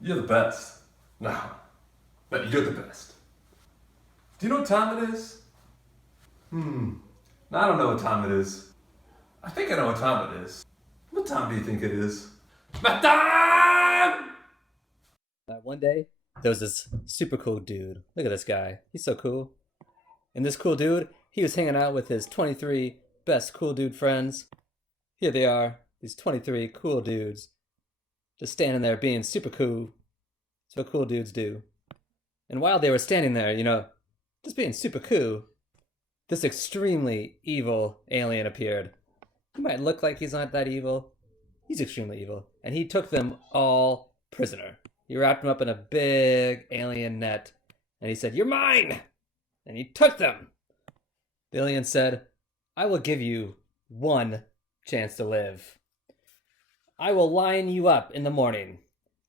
You're the best. No, no, you're the best. Do you know what time it is? No, I don't know what time it is. I think I know what time it is. What time do you think it is? Madame! One day, there was this super cool dude. Look at this guy. He's so cool. And this cool dude, he was hanging out with his 23 best cool dude friends. Here they are, these 23 cool dudes, just standing there being super cool. That's what cool dudes do. And while they were standing there, just being super cool, this extremely evil alien appeared. He might look like he's not that evil. He's extremely evil. And he took them all prisoner. He wrapped them up in a big alien net. And he said, "You're mine!" And he took them. The alien said, "I will give you one chance to live. I will line you up in the morning.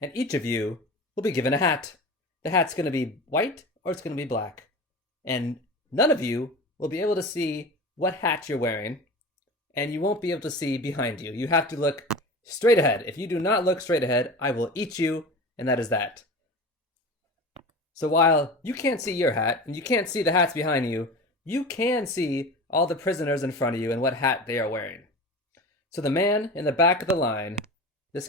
And each of you will be given a hat. The hat's going to be white or it's going to be black. And none of you will be able to see what hat you're wearing. And you won't be able to see behind you. You have to look straight ahead. If you do not look straight ahead, I will eat you, and that is that." So while you can't see your hat, and you can't see the hats behind you, you can see all the prisoners in front of you and what hat they are wearing. So the man in the back of the line, this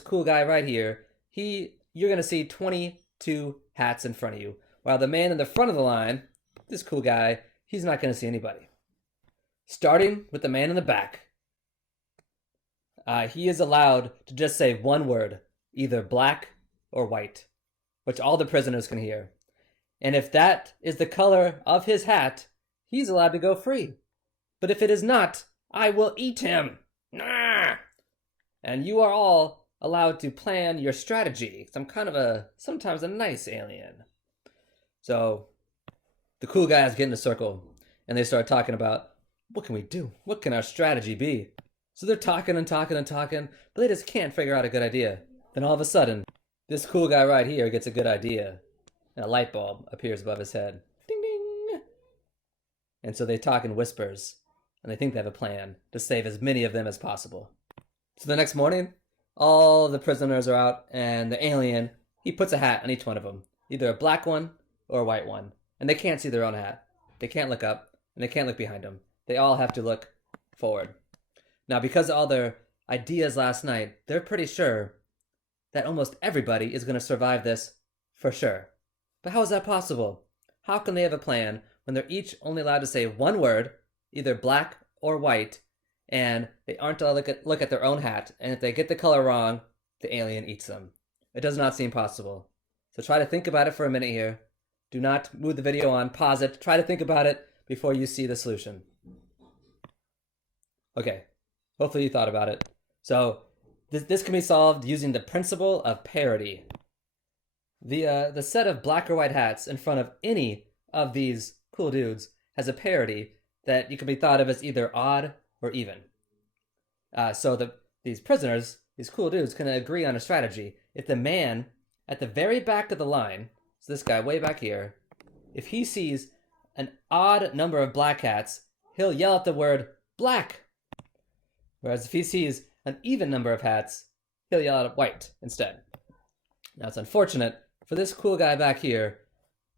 cool guy right here, you're gonna see 22 hats in front of you. While the man in the front of the line, this cool guy, he's not gonna see anybody. Starting with the man in the back, he is allowed to just say one word, either black or white, which all the prisoners can hear. And if that is the color of his hat, he's allowed to go free. But if it is not, I will eat him. Nah! And you are all allowed to plan your strategy. I'm kind of sometimes a nice alien. So the cool guys get in a circle and they start talking about, what can we do? What can our strategy be? So they're talking and talking and talking, but they just can't figure out a good idea. Then all of a sudden, this cool guy right here gets a good idea, and a light bulb appears above his head. Ding ding! And so they talk in whispers, and they think they have a plan to save as many of them as possible. So the next morning, all the prisoners are out, and the alien, he puts a hat on each one of them, either a black one or a white one. And they can't see their own hat. They can't look up, and they can't look behind them. They all have to look forward. Now, because of all their ideas last night, they're pretty sure that almost everybody is going to survive this for sure. But how is that possible? How can they have a plan when they're each only allowed to say one word, either black or white, and they aren't allowed to look at their own hat, and if they get the color wrong, the alien eats them? It does not seem possible. So try to think about it for a minute here. Do not move the video on, pause it, try to think about it before you see the solution. Okay, hopefully you thought about it. So this can be solved using the principle of parity. The set of black or white hats in front of any of these cool dudes has a parity that you can be thought of as either odd or even. So these prisoners, these cool dudes, can agree on a strategy. If the man at the very back of the line, so this guy way back here, if he sees an odd number of black hats, he'll yell out the word black. Whereas if he sees an even number of hats, he'll yell out white instead. Now it's unfortunate for this cool guy back here.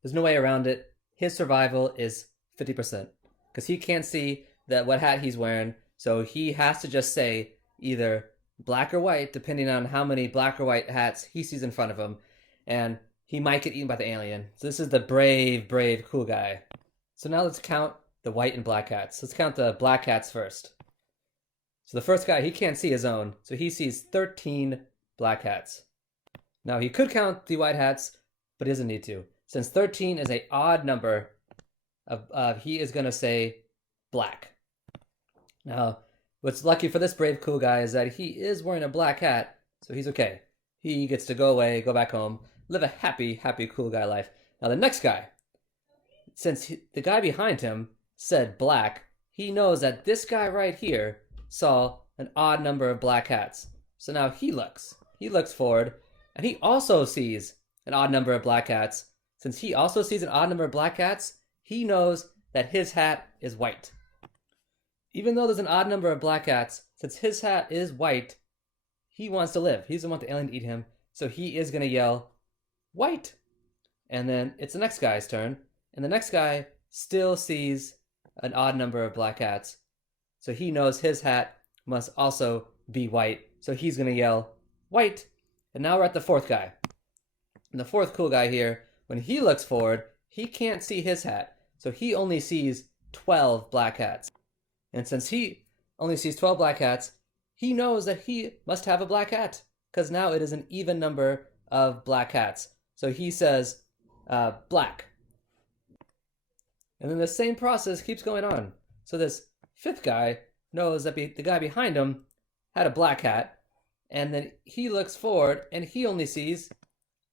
There's no way around it. His survival is 50% because he can't see what hat he's wearing, so he has to just say either black or white depending on how many black or white hats he sees in front of him, and he might get eaten by the alien. So this is the brave cool guy. So now let's count the white and black hats. Let's count the black hats first. So the first guy, he can't see his own, so he sees 13 black hats. Now he could count the white hats, but he doesn't need to. Since 13 is an odd number, he is going to say black. Now, what's lucky for this brave cool guy is that he is wearing a black hat, so he's okay. He gets to go away, go back home, live a happy cool guy life. Now the next guy, since the guy behind him said black, he knows that this guy right here saw an odd number of black hats. So now he looks forward, and he also sees an odd number of black hats. Since he also sees an odd number of black hats, he knows that his hat is white. Even though there's an odd number of black hats, since his hat is white, he wants to live. He doesn't want the alien to eat him, So he is going to yell, white. And then it's the next guy's turn. And the next guy still sees an odd number of black hats. So he knows his hat must also be white. So he's going to yell, white. And now we're at the fourth guy. And the fourth cool guy here, when he looks forward, he can't see his hat. So he only sees 12 black hats. And since he only sees 12 black hats, he knows that he must have a black hat, because now it is an even number of black hats. So he says, black. And then the same process keeps going on. So this fifth guy knows that the guy behind him had a black hat, and then he looks forward and he only sees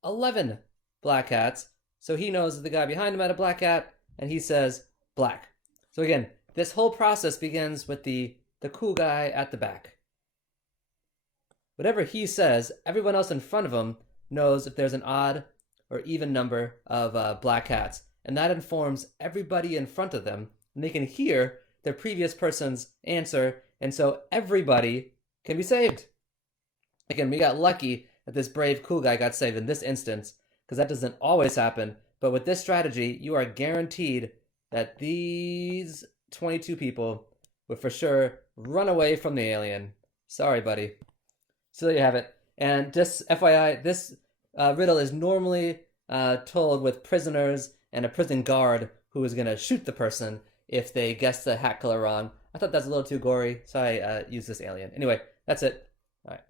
11 black hats. So he knows that the guy behind him had a black hat, and he says black. So again, this whole process begins with the cool guy at the back. Whatever he says, everyone else in front of him knows if there's an odd or even number of black hats. And that informs everybody in front of them, and they can hear the previous person's answer, and so everybody can be saved. Again, we got lucky that this brave cool guy got saved in this instance, because that doesn't always happen. But with this strategy, you are guaranteed that these 22 people would for sure run away from the alien. Sorry, buddy. So there you have it. And just FYI, this riddle is normally told with prisoners and a prison guard who is going to shoot the person if they guess the hat color wrong. I thought that's a little too gory, so I used this alien. Anyway, that's it. All right.